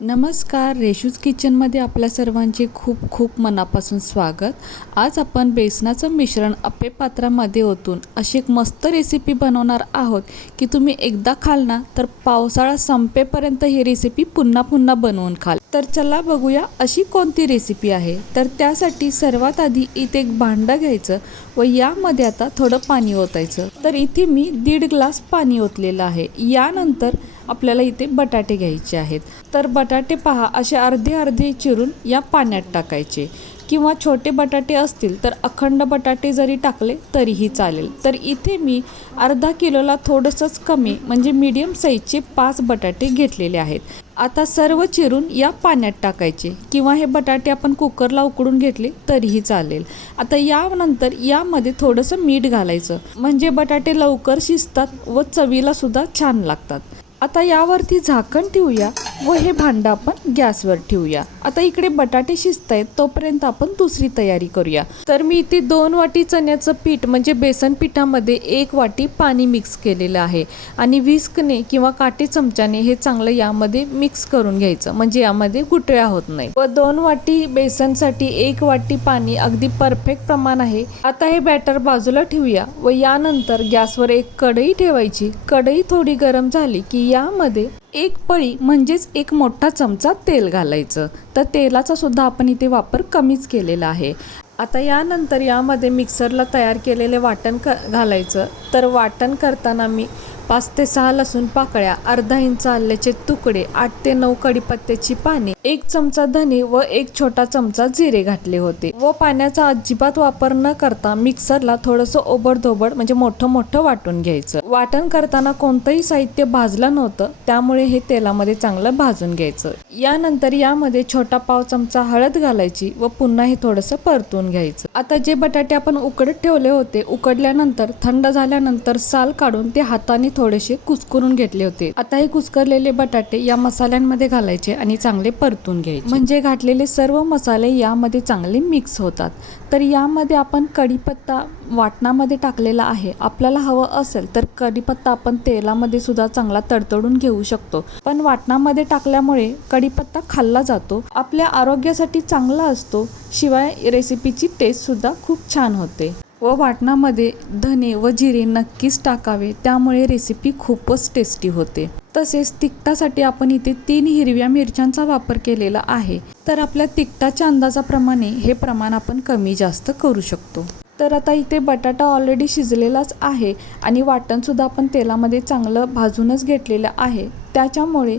नमस्कार, रेशूज किचनमध्ये आपल्या सर्वांचे खूप खूप मनापासून स्वागत. आज आपण बेसनाचं मिश्रण अप्पे पात्रामध्ये ओतून अशी एक मस्त रेसिपी बनवणार आहोत की तुम्ही एकदा खाल ना तर पावसाळा संपेपर्यंत ही रेसिपी पुन्हा पुन्हा बनवून खाल. तर चला बघूया अशी कोणती रेसिपी आहे. तर त्यासाठी सर्वात आधी इथे एक भांडं घ्यायचं व यामध्ये आता थोडं पाणी ओतायचं. तर इथे मी 1.5 ग्लास पाणी ओतलेलं आहे. यानंतर आपल्याला इथे बटाटे घ्यायचे आहेत. तर बटाटे पहा असे अर्धे अर्धे चिरून या पाण्यात टाकायचे, किंवा छोटे बटाटे असतील तर अखंड बटाटे जरी टाकले तरीही चालेल. तर इथे मी अर्धा किलोला थोडंसंच कमी म्हणजे मीडियम साईजचे 5 बटाटे घेतलेले आहेत. आता सर्व चिरून या पाण्यात टाकायचे, किंवा हे बटाटे आपण कुकरला उकडून घेतले तरीही चालेल. आता यानंतर यामध्ये थोडंसं मीठ घालायचं, म्हणजे बटाटे लवकर शिजतात व चवीला सुद्धा छान लागतात. आता यावरती झाकण ठेवूया व हे भांडं आपण गॅसवर ठेवूया. आता इकडे बटाटे शिजतायत तोपर्यंत आपण दुसरी तयारी करूया. तर मी इथे 2 वाटी चण्याचं पीठ म्हणजे बेसन पिठामध्ये 1 वाटी पाणी मिक्स केलेलं आहे आणि विस्कने किंवा काटे चमच्याने हे चांगलं यामध्ये मिक्स करून घ्यायचं, म्हणजे यामध्ये गुठळ्या होत नाही. व 2 वाटी बेसनसाठी 1 वाटी पाणी अगदी परफेक्ट प्रमाण आहे. आता हे बॅटर बाजूला ठेवूया व यानंतर गॅसवर एक कढई ठेवायची. कढई थोडी गरम झाली की यामध्ये 1 पळी म्हणजेच 1 मोठा चमचा तेल घालायचं. तर तेलाचा सुद्धा आपण इथे वापर कमीच केलेला आहे. आता यानंतर यामध्ये मिक्सरला तयार केलेले वाटण घालायचं. तर वाटण करताना मी 5 ते 6 लसूण पाकळ्या, अर्धा इंच आल्याचे तुकडे, 8 ते 9 कढीपत्त्याची पाने, 1 चमचा धने व 1 छोटा चमचा जिरे घातले होते. व पाण्याचा अजिबात वापर न करता मिक्सरला थोडंसं ओबडधोबड म्हणजे मोठं मोठं वाटून घ्यायचं. वाटण करताना कोणतंही साहित्य भाजलं नव्हतं, त्यामुळे हे तेलामध्ये चांगलं भाजून घ्यायचं. यानंतर यामध्ये छोटा पाव चमचा हळद घालायची व पुन्हा हे थोडंसं परतून घ्यायचं. आता जे बटाटे आपण उकडत ठेवले होते, उकडल्यानंतर थंड झाल्यानंतर साल काढून ते हाताने थोडेसे कुस्करून घेतले होते. आता हे कुस्करलेले बटाटे या मसाल्यांमध्ये घालायचे आणि चांगले परतून घ्यायचे, म्हणजे घातलेले सर्व मसाले यामध्ये चांगले मिक्स होतात. तर यामध्ये आपण कढीपत्ता वाटणामध्ये टाकलेला आहे. आपल्याला हवं असेल तर कढीपत्ता आपण तेलामध्ये सुद्धा चांगला तडतडून घेऊ शकतो, पण वाटणामध्ये टाकल्यामुळे कढीपत्ता खाल्ला जातो, आपल्या आरोग्यासाठी चांगला असतो, शिवाय रेसिपीची टेस्ट सुद्धा खूप छान होते. व वाटणामध्ये धने व जिरे नक्कीच टाकावे, त्यामुळे रेसिपी खूपच टेस्टी होते. तसेच तिखटासाठी आपण इथे 3 हिरव्या मिरच्यांचा वापर केलेला आहे. तर आपल्या तिखटाच्या अंदाजाप्रमाणे हे प्रमाण आपण कमी जास्त करू शकतो. तर आता इथे बटाटा ऑलरेडी शिजलेलाच आहे आणि वाटणसुद्धा आपण तेलामध्ये चांगलं भाजूनच घेतलेलं आहे, त्याच्यामुळे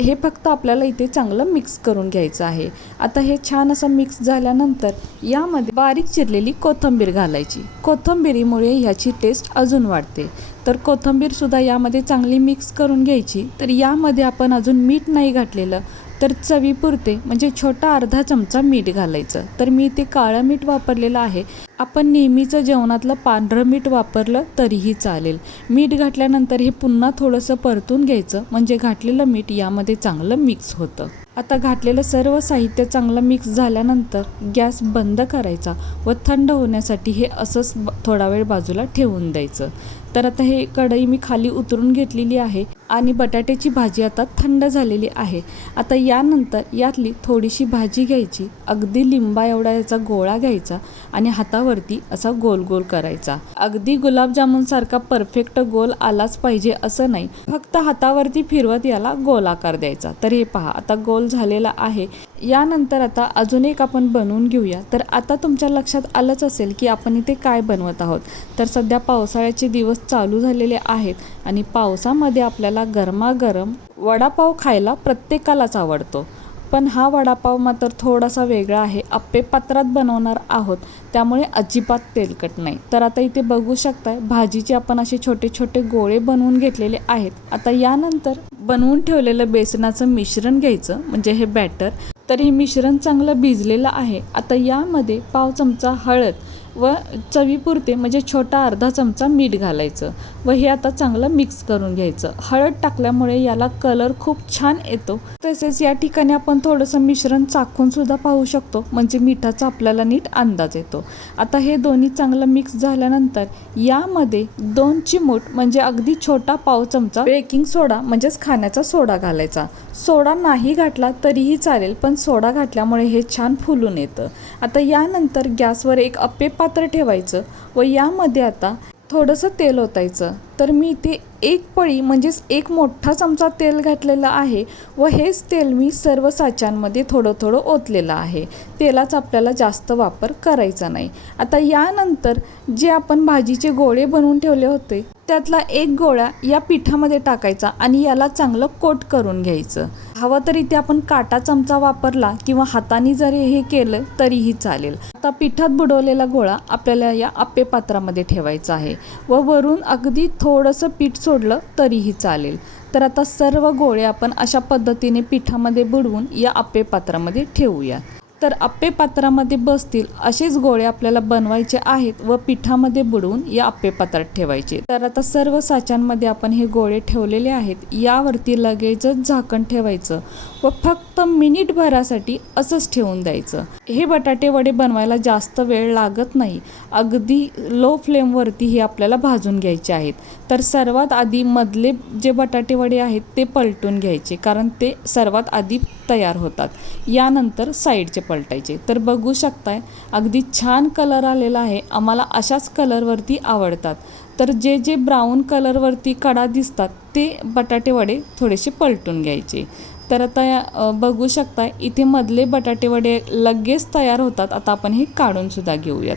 हे फक्त आपल्याला इथे चांगलं मिक्स करून घ्यायचं आहे. आता हे छान असं मिक्स झाल्यानंतर यामध्ये बारीक चिरलेली कोथिंबीर घालायची. कोथिंबीरीमुळे ह्याची टेस्ट अजून वाढते. तर कोथिंबीरसुद्धा यामध्ये चांगली मिक्स करून घ्यायची. तर यामध्ये आपण अजून मीठ नाही घातलेलं, तर चवीपुरते म्हणजे छोटा अर्धा चमचा मीठ घालायचं. तर मी इथे काळं मीठ वापरलेलं आहे. आपण नेहमीचं जेवणातलं पांढरं मीठ वापरलं तरीही चालेल. मीठ घातल्यानंतर हे पुन्हा थोडंसं परतून घ्यायचं, म्हणजे घातलेलं मीठ यामध्ये चांगलं मिक्स होतं. आता घातलेलं सर्व साहित्य चांगलं मिक्स झाल्यानंतर गॅस बंद करायचा व थंड होण्यासाठी हे असंच थोडा वेळ बाजूला ठेवून द्यायचं. तर आता हे कढई मी खाली उतरून घेतलेली आहे आणि बटाट्याची भाजी आता थंड झालेली आहे. आता यानंतर यातली थोडीशी भाजी घ्यायची, अगदी लिंबा एवढा याचा गोळा घ्यायचा आणि हातावरती असा गोल गोल करायचा. अगदी गुलाबजामुनसारखा परफेक्ट गोल आलाच पाहिजे असं नाही, फक्त हातावरती फिरवत याला गोल आकार द्यायचा. तर हे पहा आता गोल झालेला आहे. यानंतर आता अजून एक आपण बनवून घेऊया. तर आता तुमच्या लक्षात आलंच असेल की आपण इथे काय बनवत आहोत. तर सध्या पावसाळ्याचे दिवस चालू झालेले आहेत आणि पावसामध्ये आपल्याला गरमागरम वडापाव खायला प्रत्येकालाच आवडतो, पण हा वडापाव मात्र थोडासा वेगळा आहे. अप्पे पात्रात बनवणार आहोत, त्यामुळे अजिबात तेलकट नाही. तर आता इथे बघू शकताय भाजीचे आपण असे छोटे छोटे गोळे बनवून घेतलेले आहेत. आता यानंतर बनवून ठेवलेलं बेसनाचं मिश्रण घ्यायचं, म्हणजे हे बॅटर. तर हे मिश्रण चांगलं भिजलेलं आहे. आता यामध्ये पाव चमचा हळद व चवीपुरते म्हणजे छोटा अर्धा चमचा मीठ घालायचं व हे आता चांगलं मिक्स करून घ्यायचं। हळद टाकल्यामुळे याला कलर खूप छान येतो। तसेच या ठिकाणी आपण थोडंसं मिश्रण चाखून सुद्धा पाहू शकतो, म्हणजे मिठाचा आपल्याला नीट अंदाज येतो। आता हे दोन्ही चांगलं मिक्स झाल्यानंतर यामध्ये 2 चिमूट म्हणजे अगदी छोटा पाव चमचा बेकिंग सोडा म्हणजेच खाण्याचा सोडा घालायचा। सोडा नाही घातला तरीही चालेल, पण सोडा घातल्यामुळे हे छान फुलून येतं। आता यानंतर गॅसवर एक अप्पे पात्र ठेवायचं व यामध्ये आता थोडंसं तेल ओतायचं। तर मी इथे 1 पळी म्हणजेच 1 मोठा चमचा तेल घातलेलं आहे व हेच तेल मी सर्व साच्यांमध्ये थोडं थोडं ओतलेलं आहे। तेलाचा आपल्याला जास्त वापर करायचा नाही। आता यानंतर जे आपण भाजीचे गोळे बनवून ठेवले होते त्यातला 1 गोळा या पिठामध्ये टाकायचा आणि याला चांगलं कोट करून घ्यायचं। हवं तर इथे आपण काटा चमचा वापरला किंवा हाताने जरी हे केलं तरीही चालेल। आता पिठात बुडवलेला गोळा आपल्याला या अप्पे पात्रामध्ये ठेवायचा आहे व वरून अगदी थोडंसं पीठ सोडलं तरीही चालेल। तर आता सर्व गोळे आपण अशा पद्धतीने पिठामध्ये बुडवून या अप्पे पात्रामध्ये ठेवूया। तर अप्पे पात्रामध्ये बसतील असेच गोळे आपल्याला बनवायचे आहेत व पिठामध्ये बुडवून या अप्पे पात्रात ठेवायचे। तर आता सर्व साच्यांमध्ये आपण हे गोळे ठेवलेले आहेत, यावरती लगेचच झाकण ठेवायचं व फक्त मिनिटभरासाठी असंच ठेवून द्यायचं। हे बटाटे वडे बनवायला जास्त वेळ लागत नाही, अगदी लो फ्लेमवरती हे आपल्याला भाजून घ्यायचे आहेत। तर सर्वात आधी मधले जे बटाटे वडे आहेत ते पलटून घ्यायचे, कारण ते सर्वात आधी तयार होतात, यानंतर साईडचे पलटायचे। तर बघू शकताय अगदी छान कलर आलेला आहे, आम्हाला अशाच कलरवरती आवडतात। तर जे जे ब्राऊन कलरवरती कडा दिसतात ते बटाटे वडे थोडेसे पलटून घ्यायचे। तर आता बघू शकताय इथे मधले बटाटे वडे लगेच तयार होतात। आता आपण हे काढून सुद्धा घेऊयात।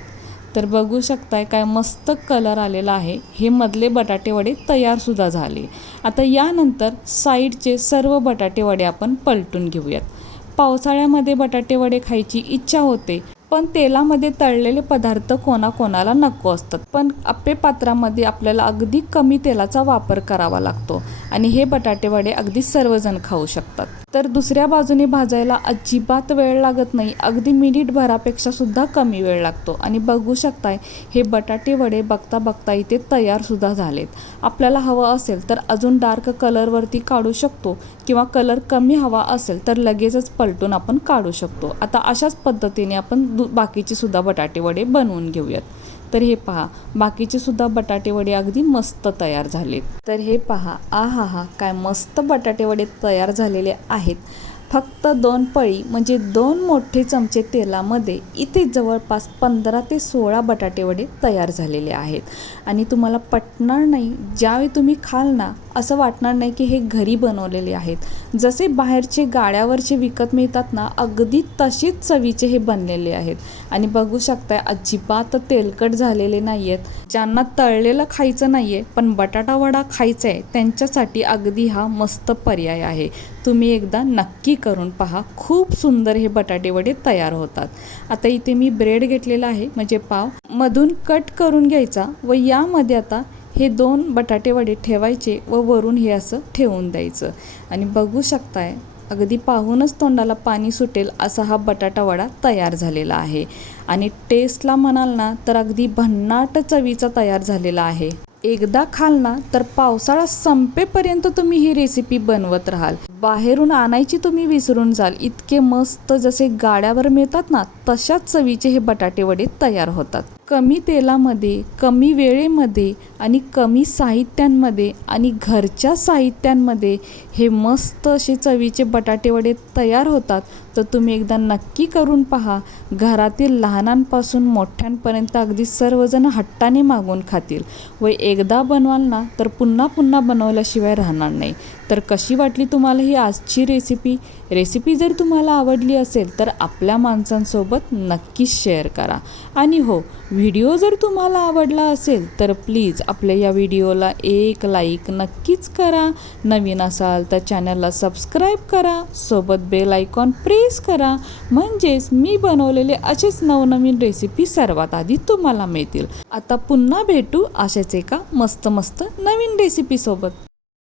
तर बघू शकताय काय मस्त कलर आलेला आहे, हे मधले बटाटे वडे तयार सुद्धा झाले। आता यानंतर साईडचे सर्व बटाटे वडे आपण पलटून घेऊयात। पावसाळ्यामध्ये बटाटे वडे खायची इच्छा होते, पण तेलामध्ये तळलेले पदार्थ कोणाकोणाला नको असतात, पण अप्पे पात्रामध्ये आपल्याला अगदी कमी तेलाचा वापर करावा लागतो आणि हे बटाटे वडे अगदी सर्वजण खाऊ शकतात। तर दुसऱ्या बाजूने भाजायला अजिबात वेळ लागत नाही, अगदी मिनिटभरापेक्षा सुद्धा कमी वेळ लागतो। आणि बघू शकताय हे बटाटे वडे बघता बघता इथे तयार सुद्धा झालेत। आपल्याला हवं असेल तर अजून डार्क कलरवरती काढू शकतो किंवा कलर कमी हवा असेल तर लगेचच पलटून आपण काढू शकतो। आता अशाच पद्धतीने आपण बाकीचे सुद्धा बटाटे वडे बनवून घेऊयात। तर हे पहा बाकीचे सुद्धा बटाटे वडे अगदी मस्त तयार झालेत। तर हे पहा आहा काय मस्त बटाटे वडे तयार झालेले आहेत। फक्त 2 पळी म्हणजे 2 मोठे चमचे तेलामध्ये इथे जवळपास 15 ते 16 बटाटे वडे तयार झालेले आहेत। आणि तुम्हाला पटणार नाही, ज्यावेळी तुम्ही खाल ना असं वाटणार नाही की हे घरी बनवलेले आहेत। जसे बाहेरचे गाड्यावरचे विकत मिळतात ना, अगदी तशीच चवीचे हे बनलेले आहेत। आणि बघू शकताय अजिबात तेलकट झालेले नाही आहेत। ज्यांना तळलेलं खायचं नाही आहे पण बटाटा वडा खायचा आहे त्यांच्यासाठी अगदी हा मस्त पर्याय आहे। तुम्ही एकदा नक्की करून पहा, खूप सुंदर हे बटाटे वडे तयार होतात। आता इथे मी ब्रेड घेतलेला आहे म्हणजे पाव मधून कट करून घ्यायचा व यामध्ये आता हे 2 बटाटे वडे ठेवायचे व वरून हे असं ठेवून द्यायचं। आणि बघू शकताय अगदी पाहूनच तोंडाला पाणी सुटेल असा हा बटाटा वडा तयार झालेला आहे। आणि टेस्टला म्हणाल ना तर अगदी भन्नाट चवीचा तयार झालेला आहे। एकदा खाल ना तर पावसाळा संपेपर्यंत तुम्ही ही रेसिपी बनवत राहाल, बाहेरून आणायची तुम्ही विसरून जाल। इतके मस्त जसे गाड्यावर मिळतात ना तशाच चवीचे हे बटाटे वडे तयार होतात। कमी तेलामध्ये, कमी वेळेमध्ये आणि कमी साहित्यांमध्ये आणि घरच्या साहित्यांमध्ये हे मस्त असे चवीचे बटाटे वडे तयार होतात। तर तुम्ही एकदा नक्की करून पहा, घरातील लहानांपासून मोठ्यांपर्यंत अगदी सर्वजण हट्टाने मागून खातील व एकदा बनवाल ना तर पुन्हा पुन्हा बनवल्याशिवाय राहणार नाही। तर कशी वाटली तुम्हाला ही आजची रेसिपी जर तुम्हाला आवडली असेल तर आपल्या माणसांसोबत नक्कीच शेअर करा। आणि हो, व्हिडिओ जर तुम्हाला आवडला असेल तर प्लीज आपल्या या व्हिडिओला एक लाईक नक्कीच करा। नवीन असाल तर चॅनलला सबस्क्राईब करा, सोबत बेल आयकॉन प्रेस करा, म्हणजेच मी बनवलेले असेच नवनवीन रेसिपी सर्वात आधी तुम्हाला मिळतील। आता पुन्हा भेटू अशाच एका मस्त नवीन रेसिपी सोबत।